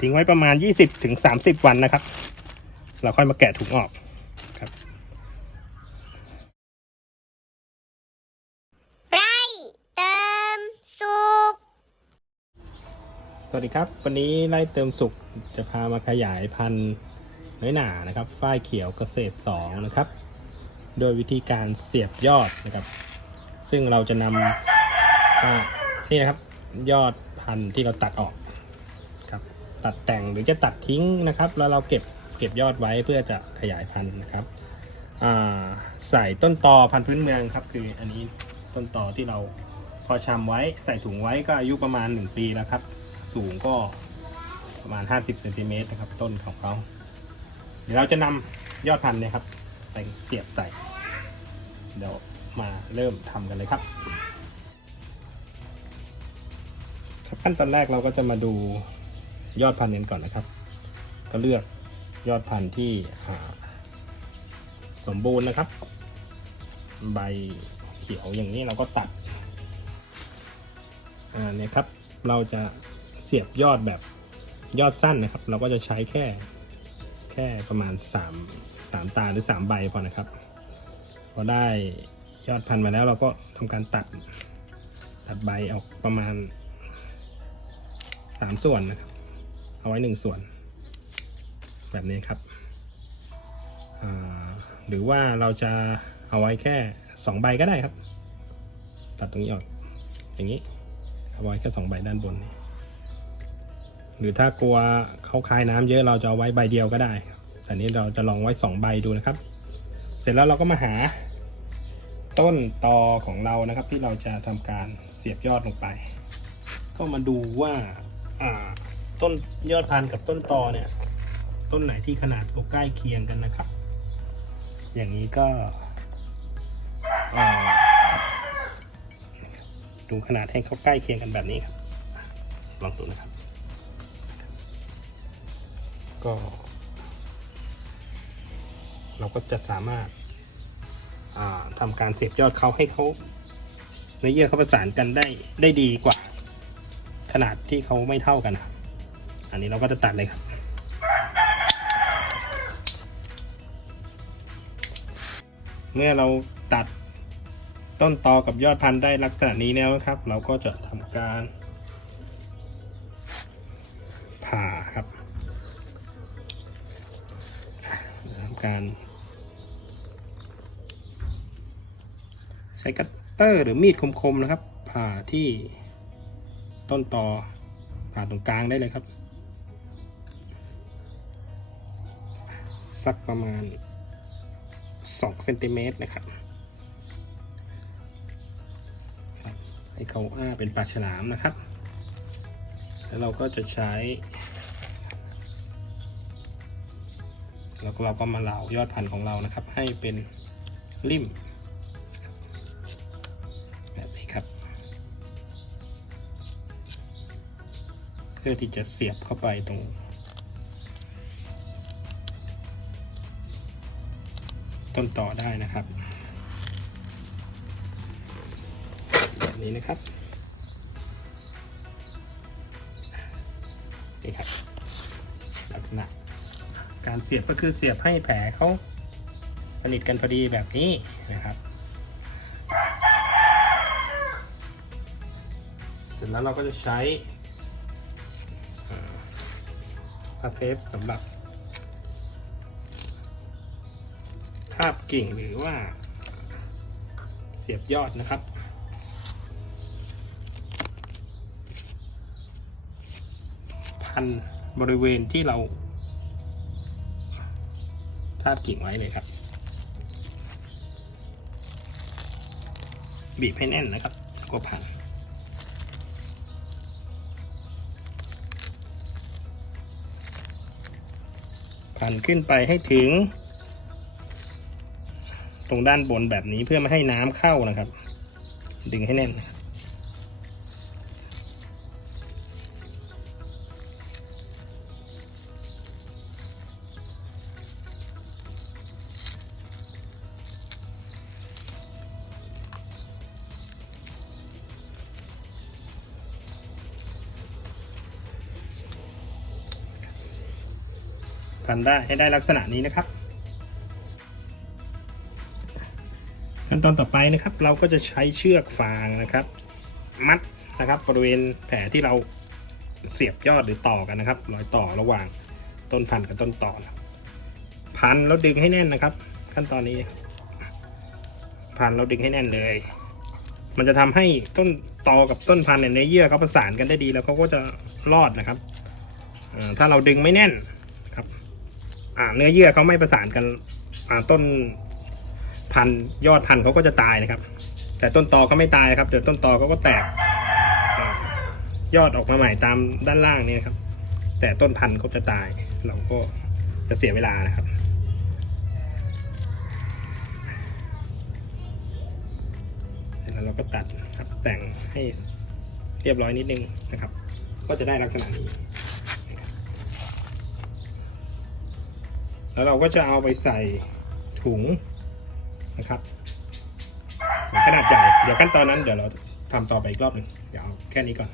ทิ้งไว้ประมาณ 20ถึง30วันนะครับ เราค่อยมาแกะถุงออกครับไร่เติมสุขสวัสดีครับ วันนี้ไล่เติมสุขจะพามาขยายพันธุ์น้อยหนานะครับ ฝ้ายเขียวเกษตร2นะครับ โดยวิธีการเสียบยอดนะครับ ซึ่งเราจะนำอ่านี่นะครับยอดพันธุ์ที่เราตัดออกครับ ตัดแต่งหรือจะตัดทิ้งนะครับ แล้วเราเก็บเก็บยอดไว้เพื่อจะขยายพันธุ์นะครับใส่ต้นตอพันธุ์พื้นเมืองครับ คืออันนี้ต้นตอที่เราพอชำไว้ใส่ถุงไว้ก็อายุประมาณ 1 ปีแล้วครับ สูงก็ประมาณ 50เซนติเมตรนะครับต้นของเขาเดี๋ยวเราจะนำยอดพันธุ์นี่ยครับไปเสียบใส่ เดี๋ยวมาเริ่มทำกันเลยครับขั้นตอนแรกเราก็จะมาดู ยอดพันธุ์กันก่อนนะครับ ก็เลือกยอดพันธุ์ที่สมบูรณ์นะครับ ใบเขียวอย่างนี้เราก็ตัดอ่าเนี่ยครับเราจะเสียบยอดแบบยอดสั้นนะครับ เราก็จะใช้แค่แค่ประมาณ 3 3 ตาหรือ 3 ใบพอนะครับ พอได้ยอดพันธุ์มาแล้วเราก็ทำการตัดตัดใบออกประมาณ 3 ส่วนนะครับ เอาไว้1ส่วน แบบนี้ครับ หรือว่าเราจะเอาไว้แค่2ใบก็ได้ครับ ตัดตรงนี้ออก อย่างนี้ เอาไว้แค่สองใบด้านบนนี่หรือถ้ากลัวเขาคายน้ำเยอะเราจะเอาไว้ใบเดียวก็ได้ แต่นี้เราจะลองไว้สองใบดูนะครับ เสร็จแล้วเราก็มาหาต้นตอของเรานะครับ ที่เราจะทำการเสียบยอดลงไป ก็มาดูว่า ต้นยอดพันธุ์กับต้นตอเนี่ย ต้นไหนที่ขนาดเขาใกล้เคียงกันนะครับ อย่างนี้ก็ดูขนาดให้เขาใกล้เคียงกันแบบนี้ครับ ลองดูนะครับ ก็ เราก็จะสามารถาทำการเสียบยอดเขาให้เขาเนื้อเยื่อเขาประสานกันได้ได้ดีกว่า ขนาดที่เขาไม่เท่ากันครับ อันนี้เราก็จะตัดเลยครับเมื่อเราตัดต้นตอกับยอดพันธุ์ได้ลักษณะนี้แล้วนะครับ เราก็จะทำการผ่าครับทำการ ใช้คัตเตอร์หรือมีดคมๆนะครับ ผ่าที่ต้นตอผ่าตรงกลางได้เลยครับ สักประมาณ2เซนติเมตรนะครับ ให้เขาอ้าเป็นปากฉลามนะครับ แล้วเราก็จะใช้ แล้วเราก็มาเหลายอดพันธุ์ของเรานะครับ ให้เป็นริมแบบนี้ครับ เพื่อที่จะเสียบเข้าไปตรง ต้นต่อได้นะครับแบบนี้นะครับนี่ครับลักษณะการเสียบก็คือเสียบให้แผลเขาสนิทกันพอดีแบบนี้นะครับ เสร็จแล้วเราก็จะใช้ผ้าเทปสำหรับาบกิ่งหรือว่า เสียบยอดนะครับ พันบริเวณที่เราทาบกิ่งไว้เลยครับ บีบให้แน่นนะครับแล้วก็พัน พันขึ้นไปให้ถึง ตรงด้านบนแบบนี้เพื่อไม่ให้น้ำเข้านะครับ ดึงให้แน่นพันได้ให้ได้ลักษณะนี้นะครับ นตอนต่อไปนะครับ เราก็จะใช้เชือกฟางนะครับ มัดนะครับบริเวณแผลที่เราเสียบยอดหรือต่อกันนะครับ รอยต่อระหว่างต้นพันกับต้นต่อนะพันแล้วดึงให้แน่นนะครับ ขั้นตอนนี้พันแล้วดึงให้แน่นเลย มันจะทำให้ต้นตอกับต้นพันเนี่ยเนื้อเยื่อเขาประสานกันได้ดีแล้วเขาก็จะรอดนะครับถ้าเราดึงไม่แน่นครับเนื้อเยื่อเขาไม่ประสานกันต้น พันยอดพันเขาก็จะตายนะครับ แต่ต้นตอเขาไม่ตายครับเดี๋ยวต้นตอเขาก็แตกยอดออกมาใหม่ตามด้านล่างนี่ครับ แต่ต้นพันธุ์เขาจะตาย เราก็จะเสียเวลานะครับ เสร็จแล้วเราก็ตัดครับแต่งให้เรียบร้อยนิดนึงนะครับ ก็จะได้ลักษณะนี้ แล้วเราก็จะเอาไปใส่ถุง นะครับขนาดใหญ่ เดี๋ยวขั้นตอนนั้นเดี๋ยวเราทำต่อไปอีกรอบหนึ่งเดี๋ยวเอาแค่นี้ก่อน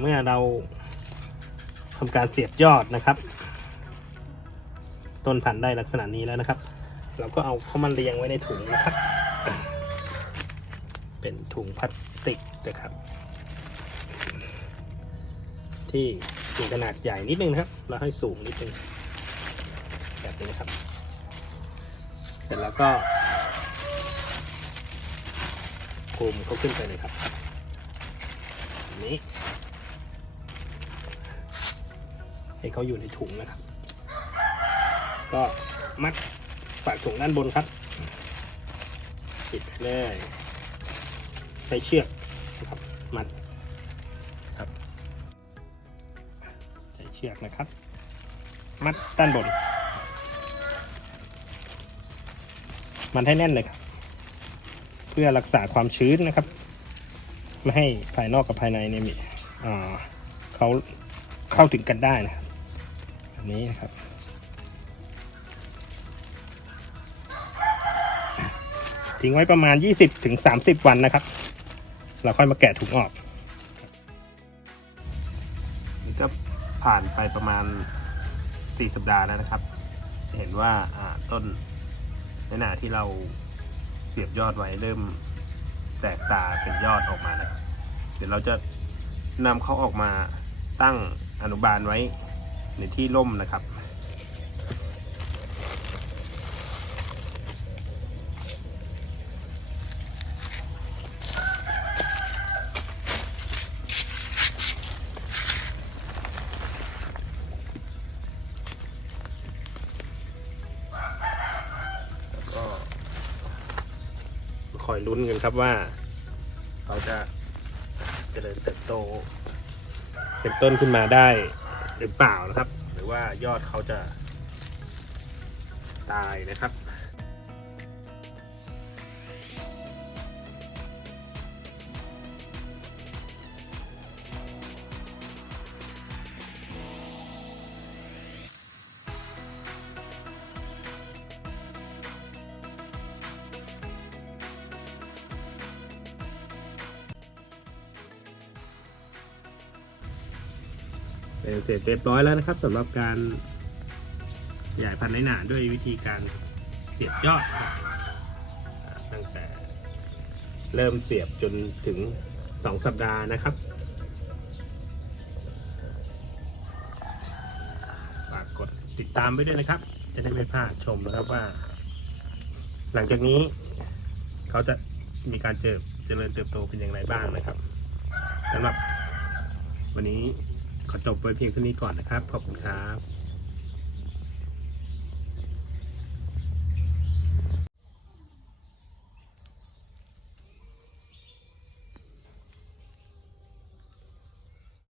เมื่อเราทำการเสียบยอดนะครับ ต้นพันธุ์ได้ลักษณะนี้แล้วนะครับ เราก็เอาเข้ามาเรียงไว้ในถุงนะครับ เป็นถุงพลาสติกนะครับ ที่มีขนาดใหญ่นิดนึงนะครับแล้วให้สูงนิดนึงแบบนี้นะครับ เสร็จแล้วก็คลุมเขาขึ้นไปเลยครับแบบนี้ ให้เขาอยู่ในถุงนะครับ ก็มัดปากถุงด้านบนครับปิดไปเลยใช้เชือกนะครับมัดครับใช้เชือกนะครับ มัดด้านบน มันให้แน่นเลยครับ เพื่อรักษาความชื้นนะครับ ไม่ให้ภายนอกกับภายในเนี่ยมีอ่าเขาเข้าถึงกันได้นะครับ แบบนี้นะครับ ทิ้งไว้ประมาณ 20ถึง30วันนะครับ เราค่อยมาแกะถุงออกนี่ก็ผ่านไปประมาณ 4 สัปดาห์แล้วนะครับ เห็นว่าอ่าต้นในหนาที่เราเสียบยอดไว้เริ่มแตกตาเป็นยอดออกมานะครับ เดี๋ยวเราจะนำเขาออกมาตั้งอนุบาลไว้ ในที่ร่มนะครับก็คอยลุ้นกันครับว่าเขาจะเจริญเติบโตเป็นต้นขึ้นมาได้ หรือเปล่านะครับ หรือว่ายอดเขาจะตายนะครับ เสร็จเรียบร้อยแล้วนะครับสำหรับการขยายพันธุ์ในหนาด้วยวิธีการเสียบยอดตั้งแต่เริ่มเสียบจนถึง 2 สัปดาห์นะครับฝากกดติดตามไว้ด้วยนะครับ จะได้ไม่พลาดชมนะครับว่า หลังจากนี้เขาจะมีการเจริญเติบโตเป็นอย่างไรบ้างนะครับสำหรับวันนี้ ขอจบไว้เพียงเท่านี้ก่อนนะครับ ขอบคุณครับ